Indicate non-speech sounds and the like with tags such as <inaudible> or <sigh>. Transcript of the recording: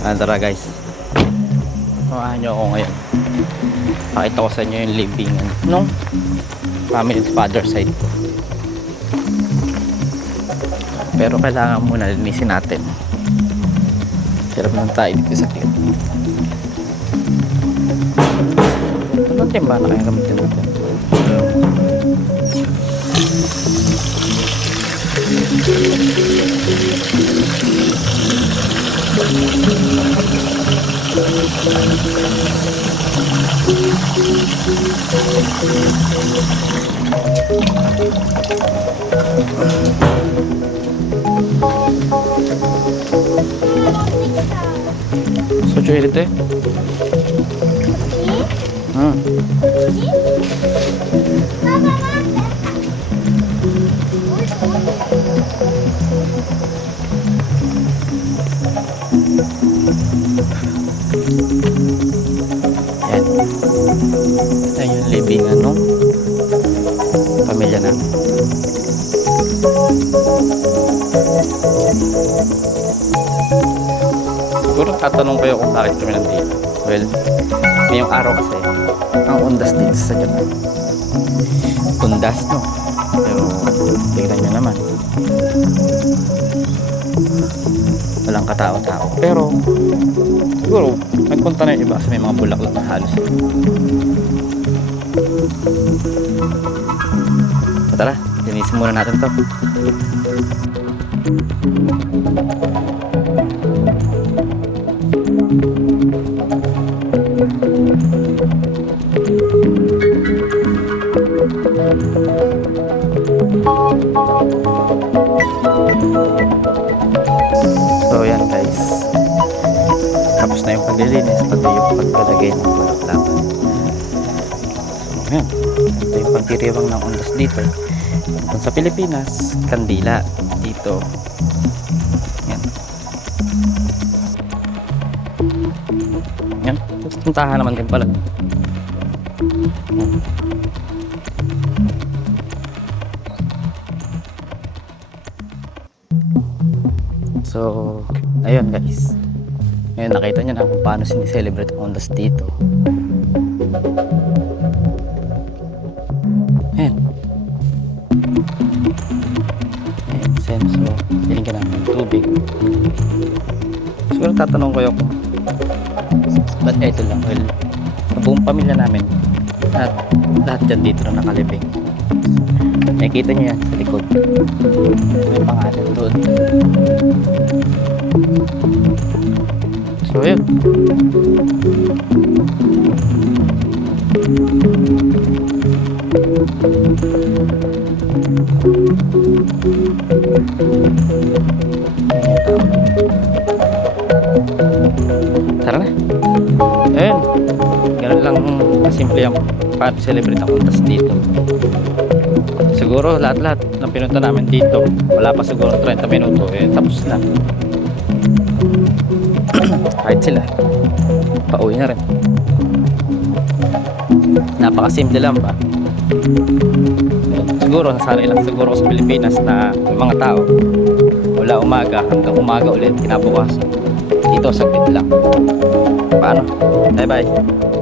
Ah, tara guys. Samahan nyo ako ngayon. Pakita ko sa inyo yung living nung family father side ko. Pero kailangan muna linisin natin. Hirap lang tayo dito sa clip. Anong timba na kaya gamitin 소주 이랬대? 응. Namin. Siguro tatanong kayo kung bakit kami nandito. Well, ngayong araw kasi, ang undas dito sa Japan. Undas, no? Pero, tignan nyo naman. Walang katao-tao. Pero, siguro, nagpunta na yung iba kasi may mga bulaklak na halos. So, tara, linisin muna natin to. So yan guys. Tapos na yung paglilinis pati yung paglalagay ng bulaklak. So yan. Ito yung pagdiriwang ng undas dito. Kung sa Pilipinas, kandila. Dito. Yan. Puntahan naman din pala. So, ayun guys. Ngayon nakita nyo na kung paano sinicelebrate ang Ondas dito. Siguro tatanong yung kung ba't ito lang? Well, sa buong pamilya namin, lahat, lahat dyan dito na nakalibing. Nakikita nyo yan sa likod. May pangalan doon. So, yun. Tara yung paano celebrate ang kuntas dito. Siguro lahat-lahat ng pinunta namin dito, wala pa siguro 30 minuto, eh tapos na. <clears throat> Kahit sila, pauwi na rin. Napakasimple lang pa. Siguro, nasanay lang siguro ako sa Pilipinas na mga tao, wala umaga hanggang umaga ulit kinabukasan. Dito, saglit lang. Paano? Bye-bye.